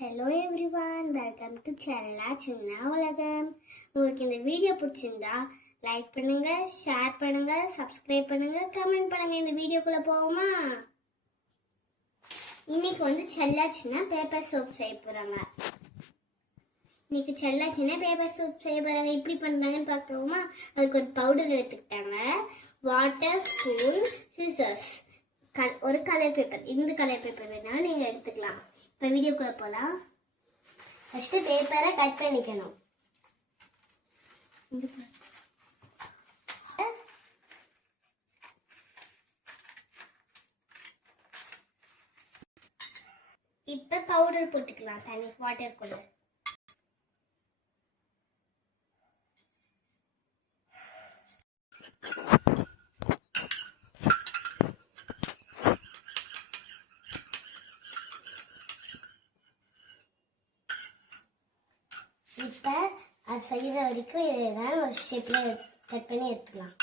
Hello everyone, welcome to சேனலா சின்ன உலகம். உங்களுக்கு இந்த வீடியோ பிடிச்சிருந்தா லைக் பண்ணுங்க, ஷேர் பண்ணுங்க, சப்ஸ்கிரைப் பண்ணுங்க, கமெண்ட் பண்ணுங்க. இந்த வீடியோக்குள்ள போவோமா? இன்னைக்கு செல்லாச்சின்னா பேப்பர் சோப் செய்ய போறாங்க. இன்னைக்கு செல்லாச்சின்னா பேப்பர் சோப் செய்ய போறாங்க. எப்படி பண்றாங்கன்னு பார்க்கவோமா? அதுக்கு ஒரு பவுடர் எடுத்துக்கிட்டாங்க, வாட்டர், ஸ்பூன், சிசர்ஸ், ஒரு கலர் பேப்பர். இந்த கலர் பேப்பர் வேணாலும் நீங்க எடுத்துக்கலாம். இப்போ வீடியோக்குள்ள போகலாம். ஃபர்ஸ்ட் பேப்பரை கட் பண்ணிக்கணும். இப்ப பவுடர் போட்டுக்கலாம் தண்ணி வாட்டர் கூட. இப்போ அது செய்கிற வரைக்கும் ஏதாவது ஒரு ஷேப்பில் கட் பண்ணி எடுத்துக்கலாம்.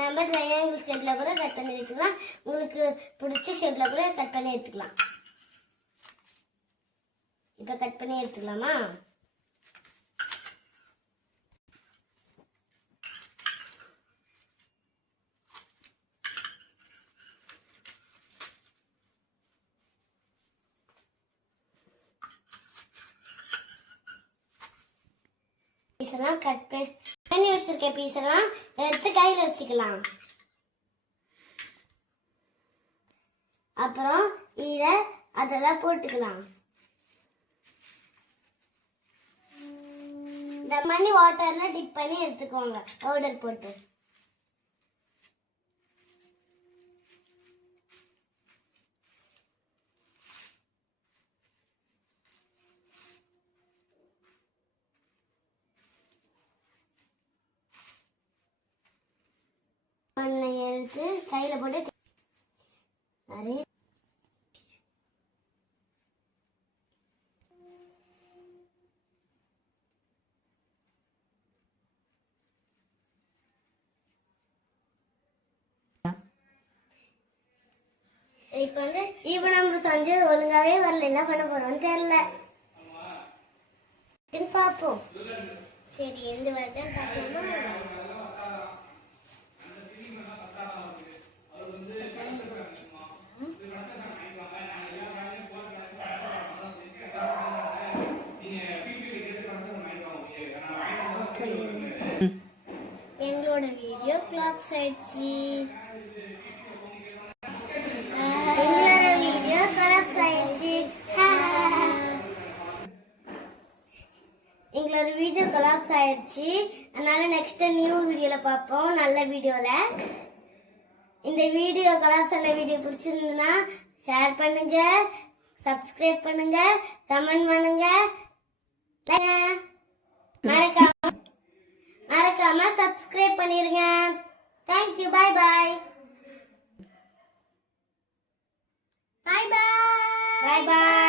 நம்ம ட்ரையாங்கிள் ஷேப்பில் கூட கட் பண்ணி எடுத்துக்கலாம். உங்களுக்கு பிடிச்ச ஷேப்பில் கூட கட் பண்ணி எடுத்துக்கலாம். இப்போ கட் பண்ணி எடுத்துக்கலாமா? பீஸெல்லாம் கட் பண்ணி வச்சிருக்க பீஸெல்லாம் எடுத்து கையில் வச்சுக்கலாம். அப்புறம் இதை அதெல்லாம் போட்டுக்கலாம். இந்த மணி வாட்டர்ல டிப் பண்ணி எடுத்துக்கோங்க பவுடர் போட்டு. எடுத்து கையில போட்டு நிறைய இப்ப நம்ம செஞ்சது ஒழுங்காவே வரல. என்ன பண்ண போறோம்னு தெரியல. பார்ப்போம். சரி, எந்த வருதுன்னு பார்ப்போமா? எங்களோட வீடியோ கிளாப்ஸ் ஆயிடுச்சு. அதனால நெக்ஸ்ட் நியூ வீடியோல பார்ப்போம், நல்ல வீடியோல. இந்த வீடியோ கொலாப்ஸ் ஆன வீடியோ பிடிச்சிருந்ததுன்னா ஷேர் பண்ணுங்க, சப்ஸ்கிரைப் பண்ணுங்க, கமெண்ட் பண்ணுங்க, மறக்காம சப்ஸ்கிரைப் பண்ணிருங்க. தேங்க்யூ. பாய் பாய். பாய் பாய். பாய் பாய்.